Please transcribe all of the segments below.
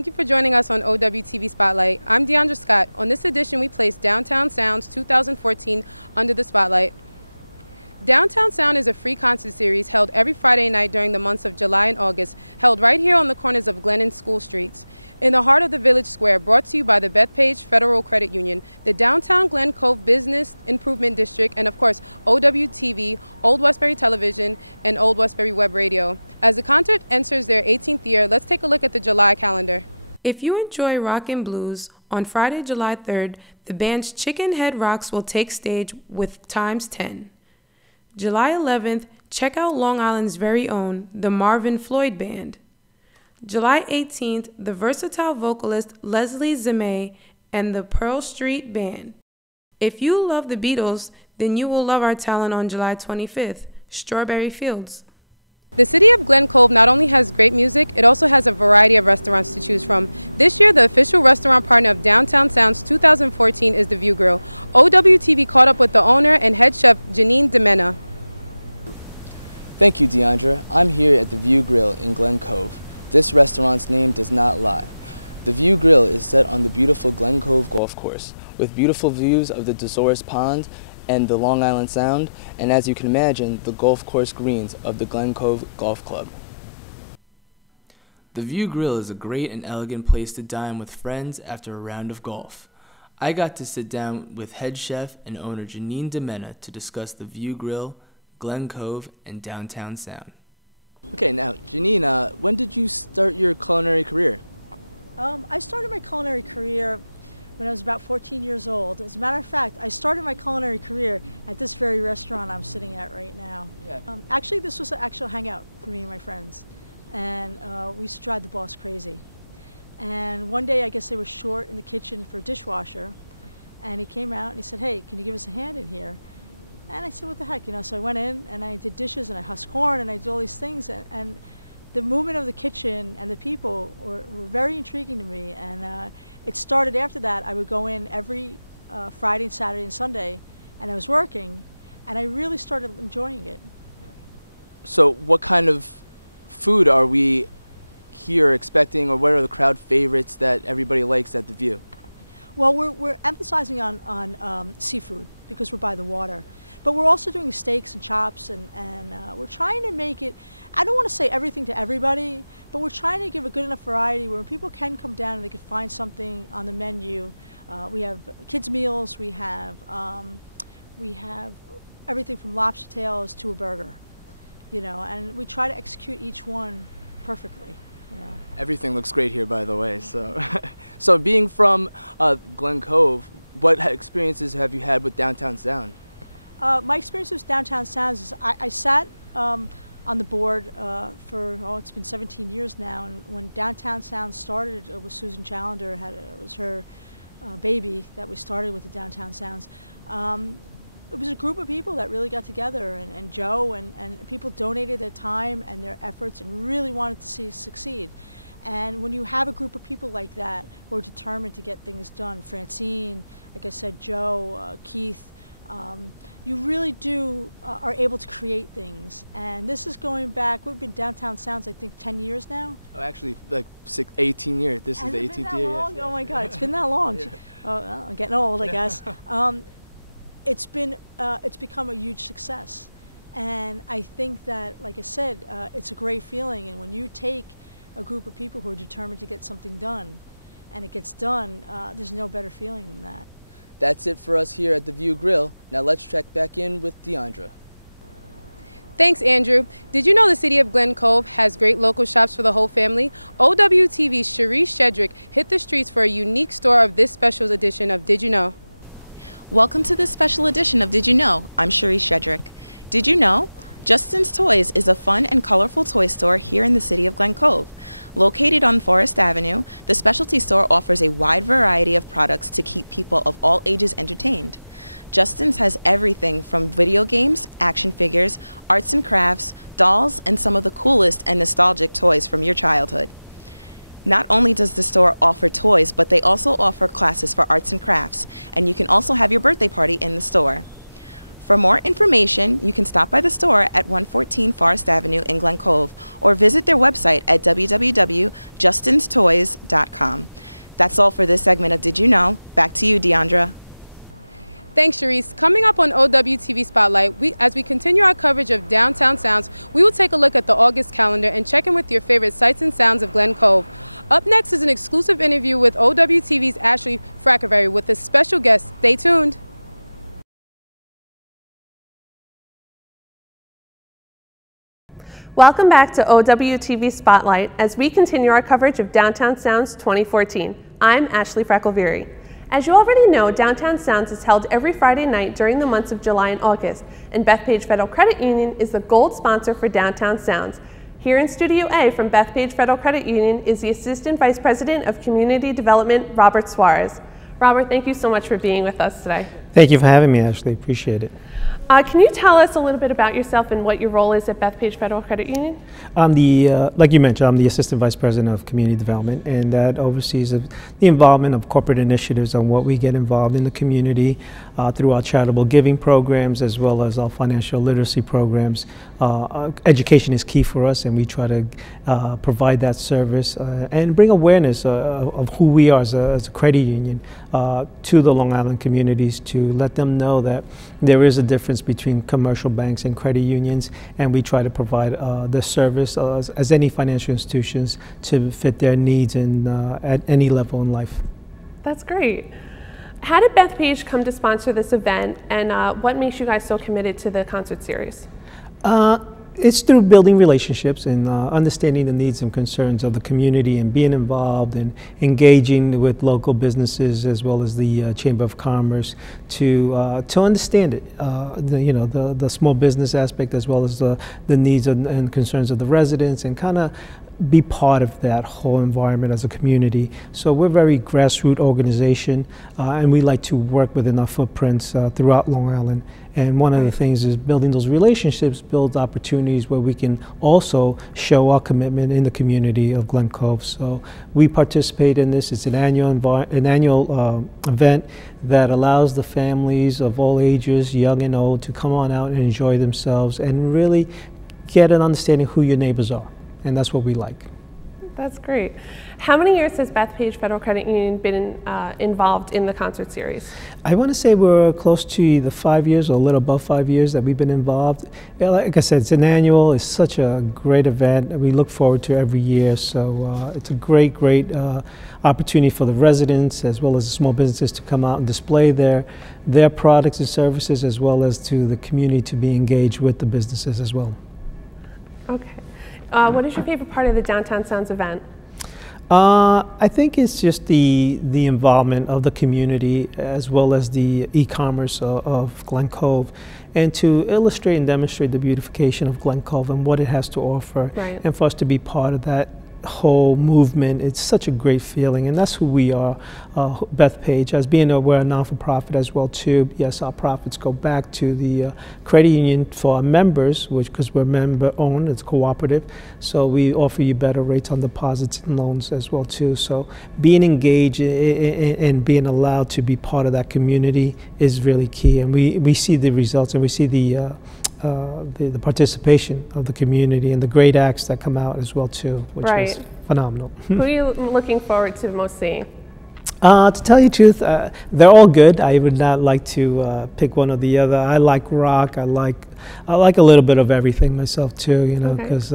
Thank you for joining us on OWTV Spotlight. I'm Deandra Scott. On this edition, we place Downtown Sounds 2014 under the spotlight. Downtown Sound is a free concert series held every Friday night during the months of July and August, held right here on the corners of Glen and School Streets. In the heart of the Village Square, brought to you by the Bethpage Federal Credit Union, the Downtown Glen Cove Business Improvement District, and of course, OWTV, Old Westbury Television, and Old Westbury Web Radio. As the concert enters their 18th year, let's take a look at the July calendar. If you enjoy rock and blues, on Friday, July 3rd, the band's Chicken Head Rocks will take stage with Times 10. July 11th, check out Long Island's very own, the Marvin Floyd Band. July 18th, the versatile vocalist Leslie Zimay and the Pearl Street Band. If you love the Beatles, then you will love our talent on July 25th, Strawberry Fields. The City of Glen Cove not only has great music, it also has a variety of restaurants to choose from. This year, the official restaurant partner of Downtown Sounds 2014 is the View Grill. OWTV caught up with the owner and head chef, Janine DeMena. Thank you, Deandra. I'm here at the View Grill in Glen Cove. This restaurant's name does not lie. The View Grill is set on the beautiful Glen Cove Golf Course, with beautiful views of the Dezores Pond and the Long Island Sound, and as you can imagine, the golf course greens of the Glen Cove Golf Club. The View Grill is a great and elegant place to dine with friends after a round of golf. I got to sit down with head chef and owner Janine DeMena to discuss the View Grill, Glen Cove, and Downtown Sound. Okay, now, Janine, when did you start your culinary career? I started my culinary career when I was about 14 years old. As a matter of fact, I started my culinary career at this very restaurant I'm sitting at right now. Yeah. Actually, this was an actual hangout for me and my friends, and we used to drive the boss crazy. And one day, I guess they were short in the kitchen for a dishwasher, and he came out and he said, "Hey, can you give us a hand in here?" And I said, what the heck, you know, so I went in and I did dishes and I husked corn and I did all these things, and the movement of the kitchen and the people were very intriguing to me, and it started after that. I would go in every Friday, Saturday, and Sunday, and I was working, and I really started enjoying it. So what kind of food are we here expecting, or what are the crowd favorites that everybody likes at the View? Well, we're emphasizing on seafood because we're by the water. But we're also doing steaks and chops, and we're trying to make it, I don't want to say everything to everybody, but we're trying to give a good enough variety where people can come down and they can find something on the menu. We have kids' meals, we have everything from lobster tails to a burger, you know, and we try to execute each one perfectly. You know. Everything looks great here, by the way. So, so being from Glen Cove, what experiences have you had with Downtown Sound? My experience with Downtown Sounds is I sat on the board for, it's been 17 years now, and when Downtown Sounds started, it was Susan Challenger, it was her baby that we started with the Downtown Sounds. It was a group of people that really got together, and Joe, and people donated their time and their efforts and really wanted to see us succeed. And when you have a group of people like that who are determined to get things done, Francine, like I said, Joe, Keith, you really are able to create things. And this is going back, we've been Downtown Sounds, I think, 10 years now. Oh, actually, like 18 years. This is the 18th year. Long? Yes. Oh my God, it's been that long. Yeah. Oh, I'm getting old, I guess. It's become a huge success. And I think that, like I said, it's a great feeling. And when you take a group of people who are determined to get something done, and it gets done, there's no better feeling than that. That's it for us here at the View Grill. Now let's check back in with Deandra. Thanks, Andrew. Did you know the City of Glen Cove has great local shops for the whole family? OWTV's Charese Shedrick hit the streets for a unique store of this special edition of Did You Know? Welcome to this special edition of Did You Know? I'm Charese Shedrick. Did you know? Justin's Toys is a fun and colorful toy store here in the City of Glen Cove. Located on Forest Avenue, the specialty store offers a wide variety of products to keep people of all ages entertained. Justin's has everything from video games, action figures, arts and crafts, dolls, and some of the coolest and nostalgic toys from your childhood. Not only does the store offer toys, but they also offer classes for arts and crafts, and you can also have your birthday party in the store. For more information, you can stop by the store at 114 Forest Avenue in Glen Cove or visit their website at www.justinstoys.com. That's all for this segment of Did You Know? Back to you, Deandra. Thanks, Charese. Coming up on OWTV Spotlight, as we continue our coverage of Downtown Sounds, we will take a look at the August calendar and check in with your favorite sights and sounds of Glen Cove. Up next is an exclusive interview with OWTV's Ashley Fracalveri with a special guest. Stay tuned. Welcome back to OWTV Spotlight as we continue our coverage of Downtown Sounds 2014. I'm Ashley Fracalveri. As you already know, Downtown Sounds is held every Friday night during the months of July and August, and Bethpage Federal Credit Union is the gold sponsor for Downtown Sounds. Here in Studio A from Bethpage Federal Credit Union is the Assistant Vice President of Community Development, Robert Suarez. Robert, thank you so much for being with us today. Thank you for having me, Ashley. Appreciate it. Can you tell us a little bit about yourself and what your role is at Bethpage Federal Credit Union? I'm like you mentioned, I'm the Assistant Vice President of Community Development, and that oversees the involvement of corporate initiatives on what we get involved in the community through our charitable giving programs as well as our financial literacy programs. Education is key for us, and we try to provide that service and bring awareness of who we are as a credit union to the Long Island communities to let them know that there is a difference between commercial banks and credit unions, and we try to provide the service as any financial institutions to fit their needs at any level in life. That's great. How did Bethpage come to sponsor this event, and what makes you guys so committed to the concert series? It's through building relationships and understanding the needs and concerns of the community and being involved and engaging with local businesses as well as the Chamber of Commerce to understand it, the small business aspect as well as the needs and concerns of the residents, and kind of be part of that whole environment as a community. So we're a very grassroots organization, and we like to work within our footprints throughout Long Island. And one of the things is building those relationships builds opportunities where we can also show our commitment in the community of Glen Cove. So we participate in this. It's an annual event that allows the families of all ages, young and old, to come on out and enjoy themselves and really get an understanding who your neighbors are. And that's what we like. That's great. How many years has Bethpage Federal Credit Union been involved in the concert series? I want to say we're close to either 5 years or a little above 5 years that we've been involved. Like I said, it's an annual. It's such a great event. We look forward to every year. So it's a great opportunity for the residents as well as the small businesses to come out and display their products and services, as well as to the community to be engaged with the businesses as well. Okay. What is your favorite part of the Downtown Sounds event? I think it's just the involvement of the community as well as the e-commerce of Glen Cove, and to illustrate and demonstrate the beautification of Glen Cove and what it has to offer, right. And for us to be part of that whole movement, it's such a great feeling, and that's who we are, Bethpage. As being we're a non-for-profit as well too. Yes, our profits go back to the credit union for our members, because we're member-owned, it's cooperative, so we offer you better rates on deposits and loans as well too. So being engaged and being allowed to be part of that community is really key, and we see the results, and we see the participation of the community and the great acts that come out as well too, which is phenomenal. Who are you looking forward to most seeing? To tell you the truth, they're all good. I would not like to pick one or the other. I like rock. I like a little bit of everything myself too. You know, because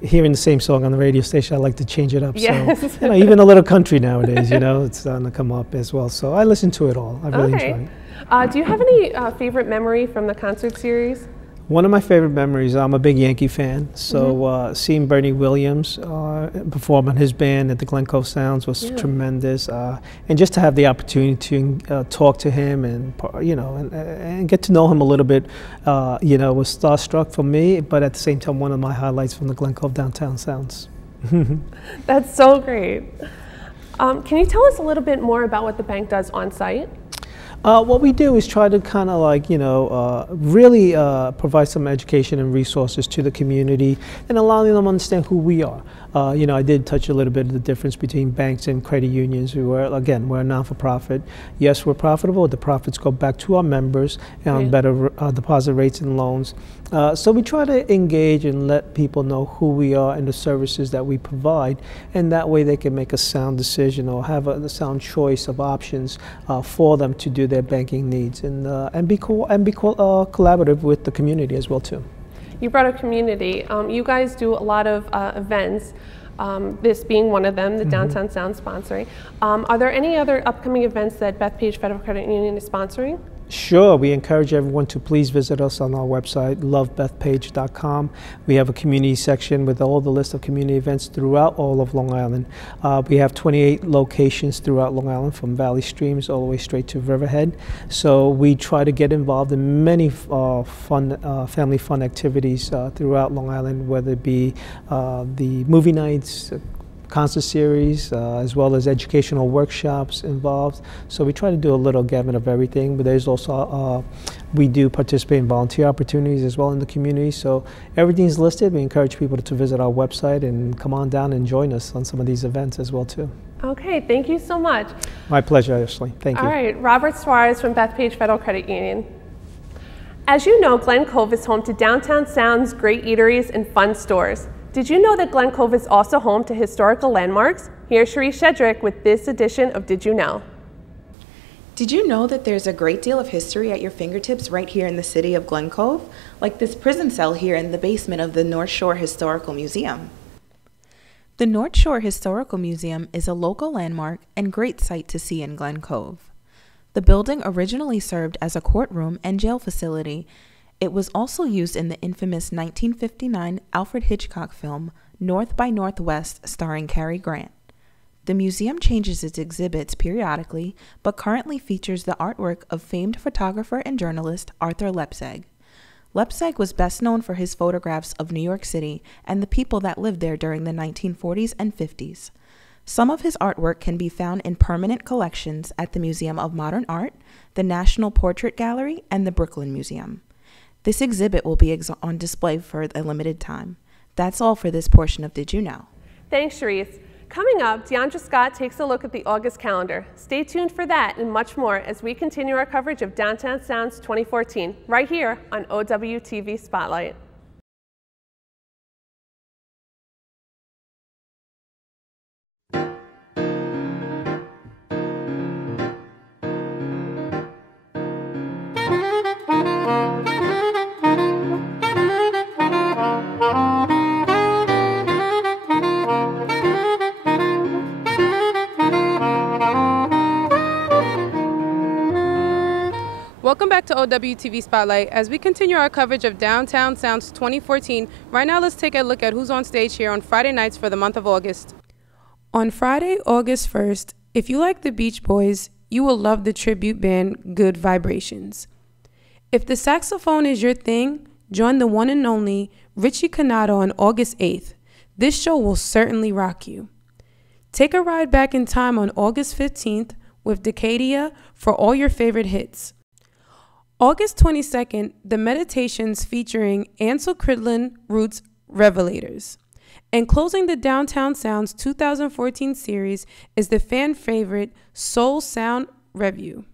hearing the same song on the radio station, I like to change it up. Yes. So even a little country nowadays, it's starting to come up as well. So I listen to it all. I really enjoy it. Do you have any favorite memory from the concert series? One of my favorite memories, I'm a big Yankee fan, so seeing Bernie Williams perform on his band at the Glen Cove Sounds was tremendous, and just to have the opportunity to talk to him and get to know him a little bit, was starstruck for me, but at the same time one of my highlights from the Glen Cove Downtown Sounds. That's so great. Can you tell us a little bit more about what the bank does on site? What we do is try to kind of like, really provide some education and resources to the community and allowing them to understand who we are. I did touch a little bit of the difference between banks and credit unions. We're a non-for-profit. Yes, we're profitable. The profits go back to our members and better deposit rates and loans. So we try to engage and let people know who we are and the services that we provide, and that way they can make a sound decision or have a sound choice of options for them to do their banking needs, and be collaborative with the community as well too. You brought up community. You guys do a lot of events, this being one of them, the Downtown Sound sponsoring. Are there any other upcoming events that Bethpage Federal Credit Union is sponsoring? Sure. We encourage everyone to please visit us on our website, lovebethpage.com. We have a community section with all the list of community events throughout all of Long Island. We have 28 locations throughout Long Island, from Valley Streams all the way straight to Riverhead. So we try to get involved in many family fun activities throughout Long Island, whether it be the movie nights, concert series, as well as educational workshops involved. So we try to do a little gamut of everything, but there's also, we do participate in volunteer opportunities as well in the community. So everything's listed. We encourage people to visit our website and come on down and join us on some of these events as well too. Okay, thank you so much. My pleasure, Ashley. Thank you. All right, Robert Suarez from Bethpage Federal Credit Union. As you know, Glen Cove is home to Downtown Sound's great eateries and fun stores. Did you know that Glen Cove is also home to historical landmarks? Here's Charese Shedrick with this edition of Did You Know? The North Shore Historical Museum is a local landmark and great sight to see in Glen Cove. The building originally served as a courtroom and jail facility. It was also used in the infamous 1959 Alfred Hitchcock film, North by Northwest, starring Cary Grant. The museum changes its exhibits periodically, but currently features the artwork of famed photographer and journalist Arthur Leipzig. Leipzig was best known for his photographs of New York City and the people that lived there during the 1940s and 50s. Some of his artwork can be found in permanent collections at the Museum of Modern Art, the National Portrait Gallery, and the Brooklyn Museum. This exhibit will be on display for a limited time. That's all for this portion of Did You Know? Thanks, Charese. Coming up, Deandra Scott takes a look at the August calendar. Stay tuned for that and much more as we continue our coverage of Downtown Sounds 2014, right here on OWTV Spotlight. On Friday, August 1st, if you like the Beach Boys, you will love the tribute band Good Vibrations. If the saxophone is your thing, join the one and only Richie Canado on August 8th. This show will certainly rock you. Take a ride back in time on August 15th with Decadia for all your favorite hits. August 22nd, the Meditations featuring Ansel Cridlin Roots Revelators. And closing the Downtown Sounds 2014 series is the fan favorite Soul Sound Review.